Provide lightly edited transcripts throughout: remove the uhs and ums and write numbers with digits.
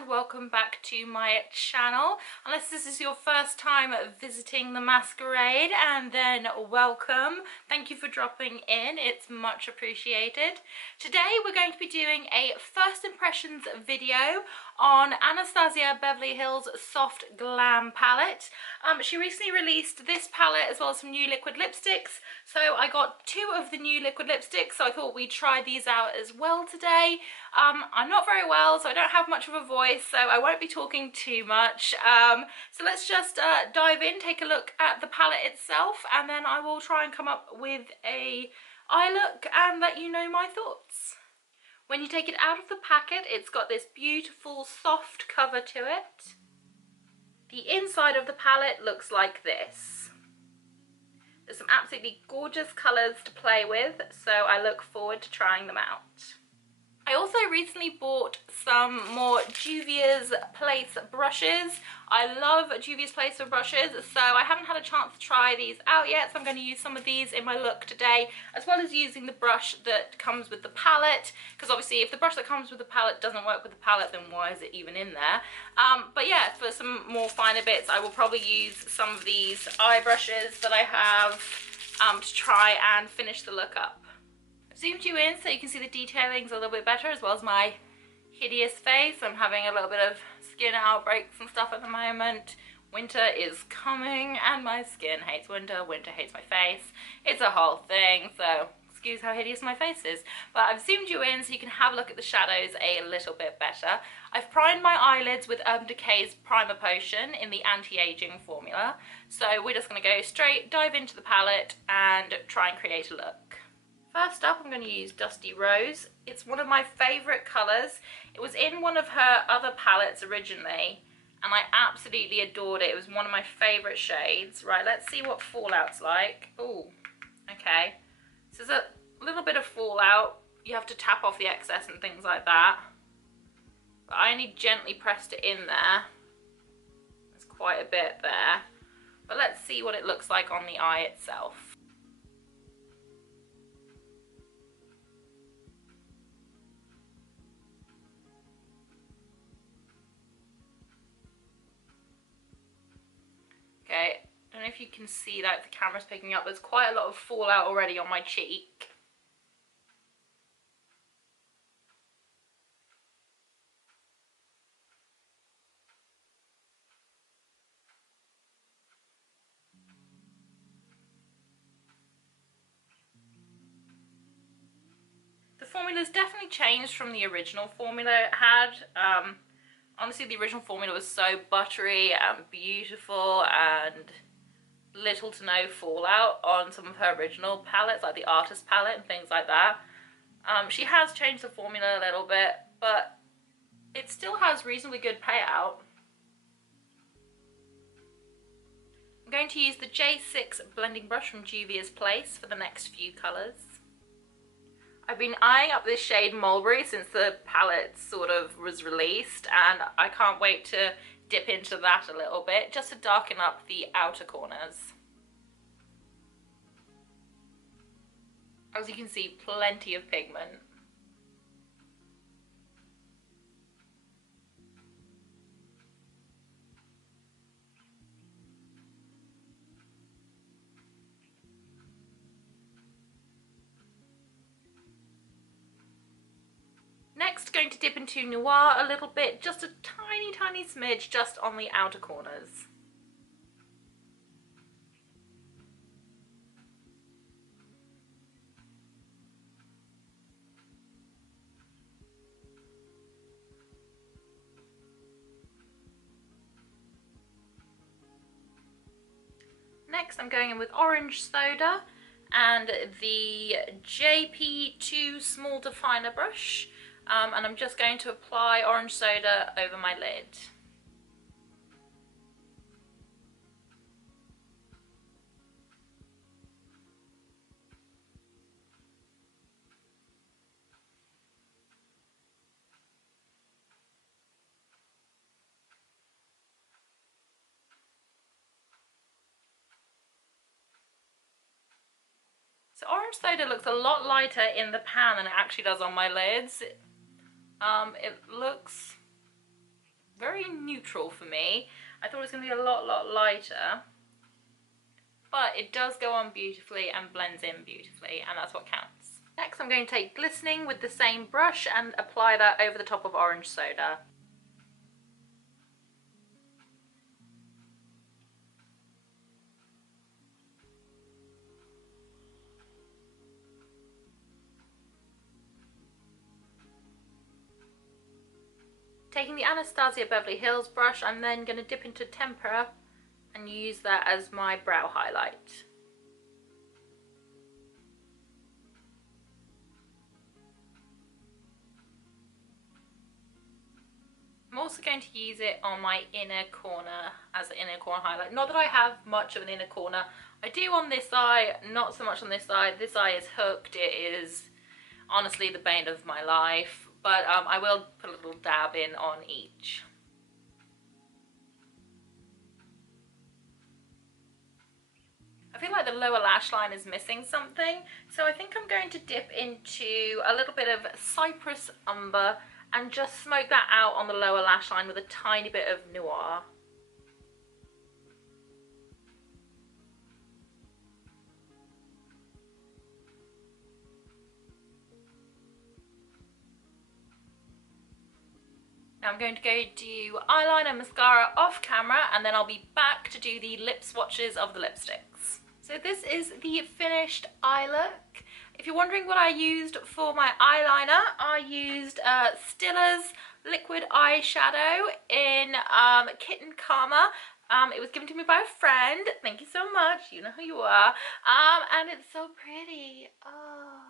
and welcome back to my channel. Unless this is your first time visiting the masquerade, and then welcome. Thank you for dropping in, it's much appreciated. Today we're going to be doing a first impressions video on Anastasia Beverly Hills Soft Glam palette. She recently released this palette as well as some new liquid lipsticks, so I got two of the new liquid lipsticks, so I thought we'd try these out as well today. I'm not very well, so I don't have much of a voice, so I won't be talking too much. So let's just dive in, take a look at the palette itself, and then I will try and come up with a eye look and let you know my thoughts. When you take it out of the packet, it's got this beautiful soft cover to it. The inside of the palette looks like this. There's some absolutely gorgeous colours to play with, so I look forward to trying them out. I also recently bought some more Juvia's Place brushes. I love Juvia's Place for brushes, so I haven't had a chance to try these out yet, so I'm going to use some of these in my look today, as well as using the brush that comes with the palette, because obviously if the brush that comes with the palette doesn't work with the palette, then why is it even in there? But yeah, for some more finer bits, I will probably use some of these eye brushes that I have to try and finish the look up. Zoomed you in so you can see the detailings a little bit better, as well as my hideous face. I'm having a little bit of skin outbreaks and stuff at the moment. Winter is coming and my skin hates winter, winter hates my face. It's a whole thing, so excuse how hideous my face is. But I've zoomed you in so you can have a look at the shadows a little bit better. I've primed my eyelids with Urban Decay's Primer Potion in the anti-aging formula. So we're just going to go straight, dive into the palette and try and create a look. First up, I'm going to use Dusty Rose. It's one of my favourite colours. It was in one of her other palettes originally, and I absolutely adored it. It was one of my favourite shades. Right, let's see what fallout's like. Ooh, okay. So there's a little bit of fallout. You have to tap off the excess and things like that. But I only gently pressed it in there. There's quite a bit there. But let's see what it looks like on the eye itself. Okay, I don't know if you can see that, the camera's picking up, there's quite a lot of fallout already on my cheek. The formula's definitely changed from the original formula it had. Honestly, the original formula was so buttery and beautiful and little to no fallout on some of her original palettes, like the Artist palette and things like that. She has changed the formula a little bit, but it still has reasonably good payout. I'm going to use the J6 blending brush from Juvia's Place for the next few colours. I've been eyeing up this shade Mulberry since the palette sort of was released, and I can't wait to dip into that a little bit just to darken up the outer corners. As you can see, plenty of pigment. Next, going to dip into Noir a little bit, just a tiny smidge just on the outer corners. Next, I'm going in with Orange Soda and the JP2 Small Definer brush. And I'm just going to apply Orange Soda over my lid. So Orange Soda looks a lot lighter in the pan than it actually does on my lids. It looks very neutral for me. I thought it was going to be a lot lighter, but it does go on beautifully and blends in beautifully, and that's what counts. Next I'm going to take Glistening with the same brush and apply that over the top of Orange Soda. Taking the Anastasia Beverly Hills brush, I'm then going to dip into Tempera and use that as my brow highlight. I'm also going to use it on my inner corner as an inner corner highlight. Not that I have much of an inner corner. I do on this eye, not so much on this eye. This eye is hooked. It is honestly the bane of my life. But I will put a little dab in on each. I feel like the lower lash line is missing something, so I think I'm going to dip into a little bit of Cypress Umber and just smoke that out on the lower lash line with a tiny bit of Noir. Now I'm going to go do eyeliner and mascara off camera, and then I'll be back to do the lip swatches of the lipsticks. So this is the finished eye look. If you're wondering what I used for my eyeliner, I used Stilla's liquid eyeshadow in Kitten Karma. It was given to me by a friend. Thank you so much. You know who you are. And it's so pretty. Oh.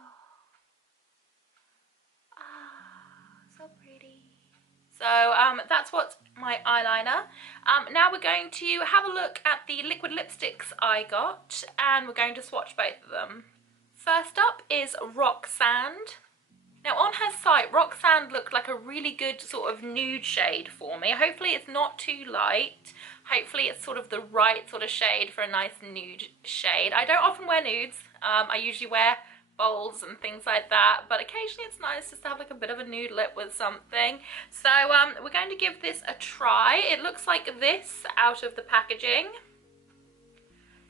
So pretty. So that's what's my eyeliner. Now we're going to have a look at the liquid lipsticks I got, and we're going to swatch both of them. First up is Rock Sand. Now on her site, Rock Sand looked like a really good sort of nude shade for me. Hopefully it's not too light. Hopefully it's sort of the right sort of shade for a nice nude shade. I don't often wear nudes. I usually wear bolds and things like that, but occasionally it's nice just to have like a bit of a nude lip with something. So we're going to give this a try. It looks like this out of the packaging.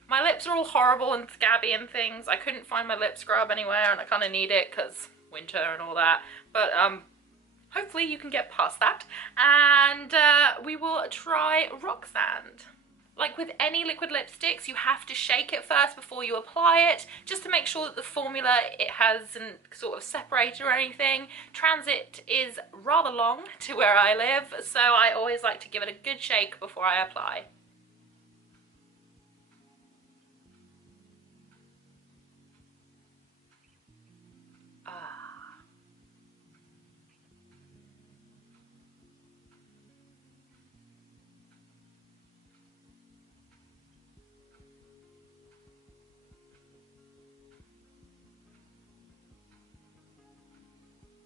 My lips are all horrible and scabby and things. I couldn't find my lip scrub anywhere, and I kind of need it because winter and all that, but hopefully you can get past that, and we will try Rock Sand. Like with any liquid lipsticks, you have to shake it first before you apply it, just to make sure that the formula, it hasn't sort of separated or anything. Transit is rather long to where I live, so I always like to give it a good shake before I apply.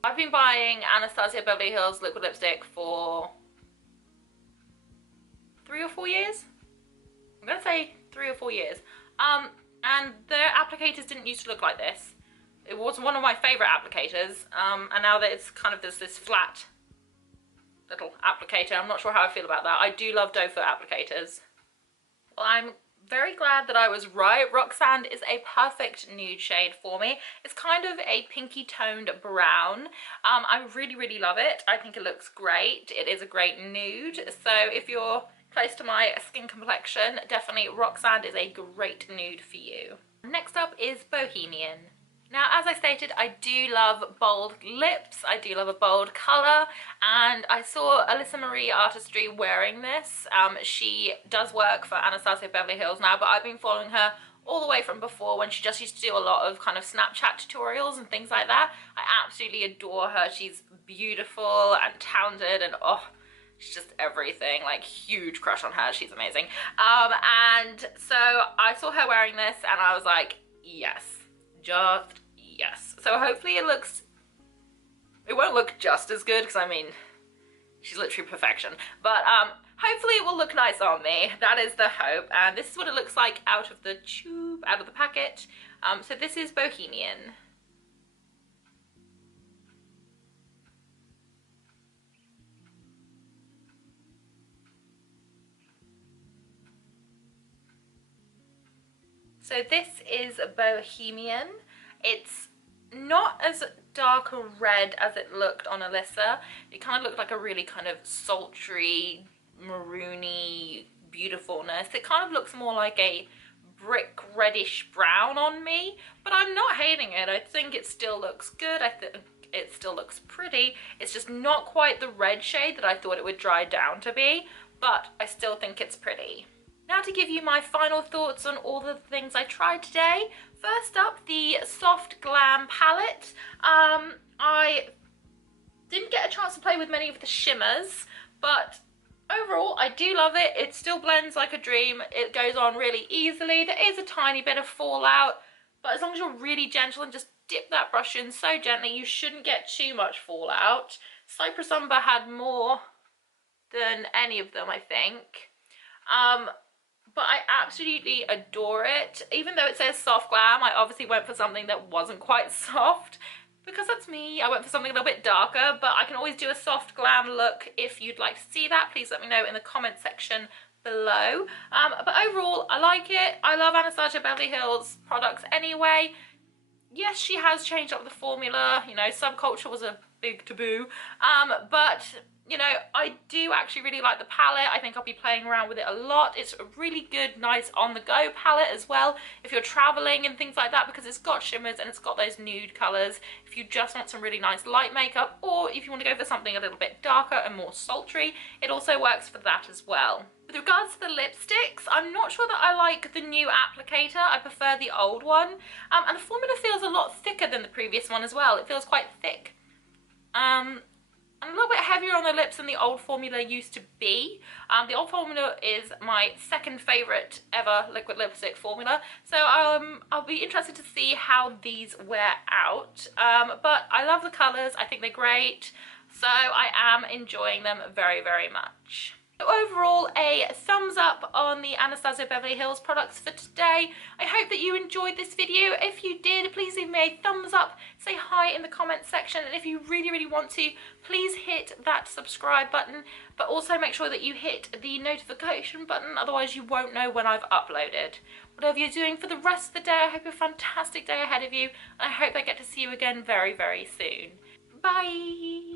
I've been buying Anastasia Beverly Hills liquid lipstick for 3 or 4 years. I'm gonna say 3 or 4 years. And their applicators didn't used to look like this. It was one of my favourite applicators, and now that it's kind of this flat little applicator, I'm not sure how I feel about that. I do love doe foot applicators. Well, I'm very glad that I was right. Rock Sand is a perfect nude shade for me. It's kind of a pinky toned brown. I really love it. I think it looks great. It is a great nude. So if you're close to my skin complexion, definitely Rock Sand is a great nude for you. Next up is Bohemian. Now, as I stated, I do love bold lips, I do love a bold colour, and I saw Alyssa Marie Artistry wearing this. She does work for Anastasia Beverly Hills now, but I've been following her all the way from before, when she just used to do a lot of kind of Snapchat tutorials and things like that. I absolutely adore her. She's beautiful and talented, and oh, she's just everything. Like, huge crush on her. She's amazing. And so I saw her wearing this and I was like, yes, just yes. So hopefully it won't look just as good, because I mean, she's literally perfection, but hopefully it will look nice on me. That is the hope. And this is what it looks like out of the tube, out of the packet. So this is Bohemian. So this is Bohemian. It's not as dark a red as it looked on Alyssa. It kind of looked like a really kind of sultry, maroony beautifulness. It kind of looks more like a brick reddish brown on me, but I'm not hating it. I think it still looks good. I think it still looks pretty. It's just not quite the red shade that I thought it would dry down to be, but I still think it's pretty. Now to give you my final thoughts on all the things I tried today. First up, the Soft Glam palette. I didn't get a chance to play with many of the shimmers, but overall I do love it. It still blends like a dream. It goes on really easily. There is a tiny bit of fallout, but as long as you're really gentle and just dip that brush in so gently, you shouldn't get too much fallout. Cypress Umber had more than any of them, I think. But I absolutely adore it. Even though it says soft glam, I obviously went for something that wasn't quite soft, because that's me. I went for something a little bit darker, but I can always do a soft glam look. If you'd like to see that, please let me know in the comment section below. But overall, I like it. I love Anastasia Beverly Hills products anyway. Yes, she has changed up the formula. You know, subculture was a big taboo, but you know, I do actually really like the palette. I think I'll be playing around with it a lot. It's a really good, nice on-the-go palette as well if you're traveling and things like that, because it's got shimmers and it's got those nude colors. If you just want some really nice light makeup, or if you want to go for something a little bit darker and more sultry, it also works for that as well. With regards to the lipsticks, I'm not sure that I like the new applicator. I prefer the old one. And the formula feels a lot thicker than the previous one as well. It feels quite thick. And a little bit heavier on the lips than the old formula used to be. The old formula is my second favourite ever liquid lipstick formula, so I'll be interested to see how these wear out. But I love the colours, I think they're great, so I am enjoying them very, very much. So overall, a thumbs up on the Anastasia Beverly Hills products for today. I hope that you enjoyed this video. If you did, please leave me a thumbs up, say hi in the comments section, and if you really, really want to, please hit that subscribe button, but also make sure that you hit the notification button, otherwise you won't know when I've uploaded. Whatever you're doing for the rest of the day, I hope you have a fantastic day ahead of you, and I hope I get to see you again very, very soon. Bye!